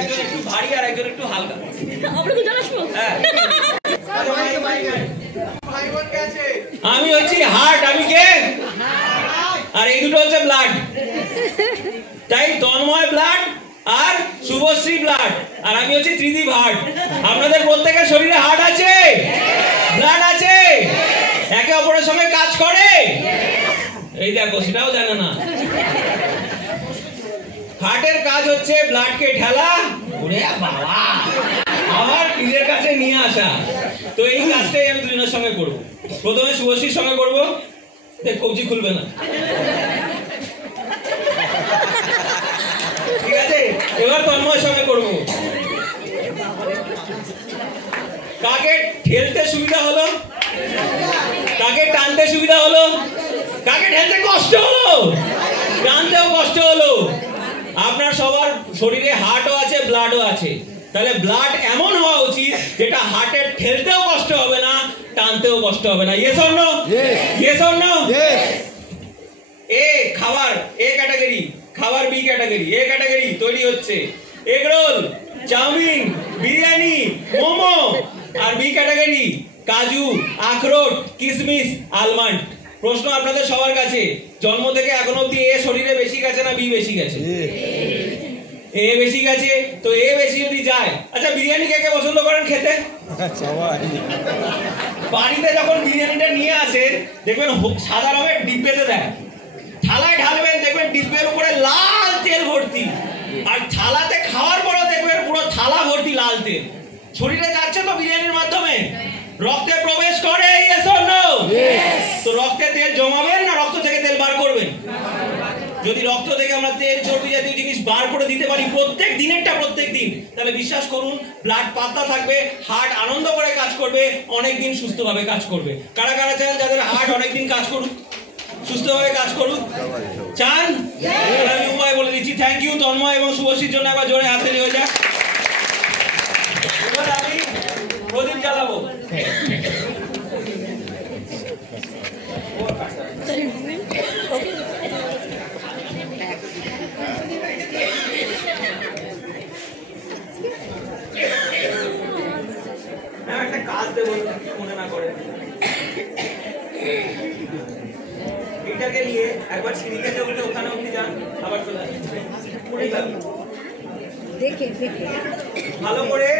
একজন একটু ভারী আর একজন একটু হালকা। আমরা তো জানাস না। হ্যাঁ আমি হচ্ছি হার্ট, আমি কে? আর এই দুটো হচ্ছে ব্লাড। তাই তন্ময় ব্লাড আর শুভশ্রী ব্লাড, আর আমি হচ্ছি ত্রিদীপ হার্ট। আপনাদের প্রত্যেকের শরীরে হার্ট আছে, ব্লাড আছে, একে অপরের সঙ্গে কাজ করে। এই দেখো, সেটাও জানে না। হার্টের কাজ হচ্ছে ব্লাডকে ঠেলা, ওরে বাবা, আবার নিজের কাছে নিয়ে আসা। তো এই কাজটাই আমি দুজনের সঙ্গে করব। প্রথমে শুভশ্রীর সঙ্গে করব, কবজি খুলবে না, ঠিক আছে? এবার তন্ময়ের সঙ্গে করব। কাকে ঠেলতে সুবিধা হলো, কাকে টানতে সুবিধা হলো, কাকে ঠেলতে কষ্ট হলো, টানতেও কষ্ট হলো। আপনার সবার শরীরে হার্টও আছে, ব্লাডও আছে। তাহলে ব্লাড এমন হওয়া উচিত যেটা হার্টের ঠেলতেও কষ্ট হবে না, টানতেও কষ্ট হবে না। Yes or no? Yes or no? এ খাবার এ ক্যাটাগরি, খাবার বি ক্যাটাগরি। এ ক্যাটাগরি তৈরি হচ্ছে egg roll, chow mein, biryani, momo. আর বি ক্যাটাগরি কাজু, আখরোট, কিশমিশ, আলমন্ড। প্রশ্ন আপনাদের সবার কাছে, জন্ম থেকে এখন অবধি এ শরীরে বেশি গেছে না বি বেশি গেছে? এ বেশি গেছে। তো এ বেশি যদি যায়, আচ্ছা বিরিয়ানি কে কে পছন্দ করেন খেতে? বাড়িতে যখন বিরিয়ানিটা নিয়ে আসেন, দেখবেন সাদা রঙের ডিব্বেতে দেয়। থালায় ঢালবেন, দেখবেন ডিব্বের উপরে লাল তেল ভর্তি, আর থালাতে খাওয়ার পরে দেখবেন পুরো থালা ভর্তি লাল তেল। শরীরে যাচ্ছে তো বিরিয়ানির মাধ্যমে, রক্তে প্রবেশ করে। Yes or no? তো রক্তে তেল জমাবেন না রক্ত থেকে তেল বার করবেন? যদি রক্ত থেকে আমরা তেল, চর্বি জাতীয় জিনিস বার করে দিতে পারি প্রত্যেক দিনেরটা প্রত্যেক দিন, তাহলে বিশ্বাস করুন ব্লাড পাতলা থাকবে, হার্ট আনন্দ করে কাজ করবে, অনেক দিন সুস্থভাবে কাজ করবে। কারা কারা চান যাদের হার্ট অনেক দিন কাজ করুক, সুস্থভাবে কাজ করুক? চান? আমি উপায় বলে দিচ্ছি। থ্যাংক ইউ তন্ময় এবং শুভশ্রীর জন্য একবার জোরে হাততালি হয়ে যাক। এবার আমি প্রদীপ জ্বালাবো। একটা কাজ দেবো, মনে না করে। এটাকে নিয়ে একবার সিঁড়িতে উঠে ওখানে অব্দি যান, আবার চলে আসেন। দেখে দেখে ভালো করে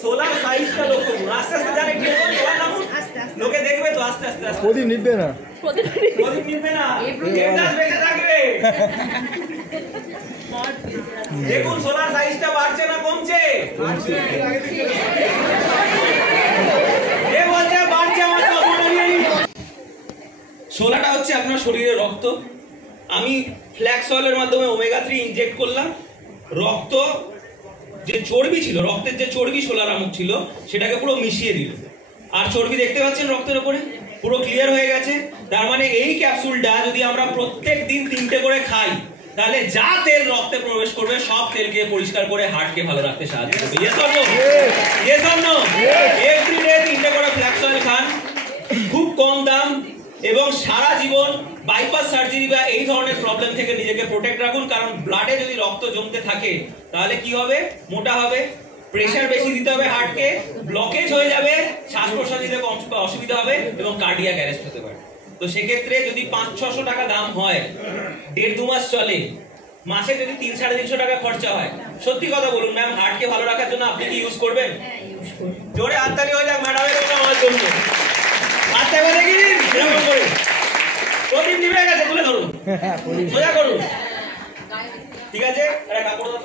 সোলার সাইজটা লক্ষ্য করুন। আস্তে আস্তে যান, একটু নামুন, লোকে দেখবে তো। আস্তে আস্তে আস্তে। প্রদীপ নিবে না, প্রদীপ নিবে না, দেবদাস বেঁচে থাকবে। দেখুন সোলার সাইজটা বাড়ছে না কমছে? সোলাটা হচ্ছে আপনার শরীরের রক্ত। আমি ফ্ল্যাক্স অয়েলের মাধ্যমে ওমেগা 3 ইনজেক্ট করলাম। রক্ত যে চর্বি ছিল, রক্তের যে চর্বি সোলার আমুক ছিল, সেটাকে পুরো মিশিয়ে দিল। আর চর্বি দেখতে পাচ্ছেন রক্তের উপরে পুরো ক্লিয়ার হয়ে গেছে। তার মানে এই ক্যাপসুলটা যদি আমরা প্রত্যেক দিন 3টে করে খাই, তাহলে যা তেল রক্তে প্রবেশ করবে সব তেলকে পরিষ্কার করে হার্টকে ভালো রাখতে সাহায্য করবে। Yes or no? Yes or no? Everyday 3টে করে ফ্ল্যাক্স অয়েল খান, খুব কম দাম, এবং সারা জীবন বাইপাস সার্জারি বা এই ধরনের প্রবলেম থেকে নিজেকে প্রোটেক্ট রাখুন। কারণ ব্লাডে যদি রক্ত জমতে থাকে তাহলে কি হবে? মোটা হবে, প্রেসার বেশি দিতে হবে হার্টকে, ব্লকেজ হয়ে যাবে, শ্বাস প্রশ্বাস নিতে অসুবিধা হবে এবং কার্ডিয়াক অ্যারেস্ট হতে পারে। তো সেক্ষেত্রে যদি 500-600 টাকা দাম হয়, 1.5-2 মাস চলে, মাসে যদি 300-350 টাকা খরচা হয়, সত্যি কথা বলুন ম্যাম, হার্টকে ভালো রাখার জন্য আপনি কি ইউজ করবেন? জোরে হাততালি হয়ে যাক ম্যাডামের জন্য, আমার জন্য। হাতটা করে দেখি এরকম করে। প্রদীপ নিভে গেছে, তুলে ধরুন, সোজা করুন, ঠিক আছে? একটা কাপড় দাও।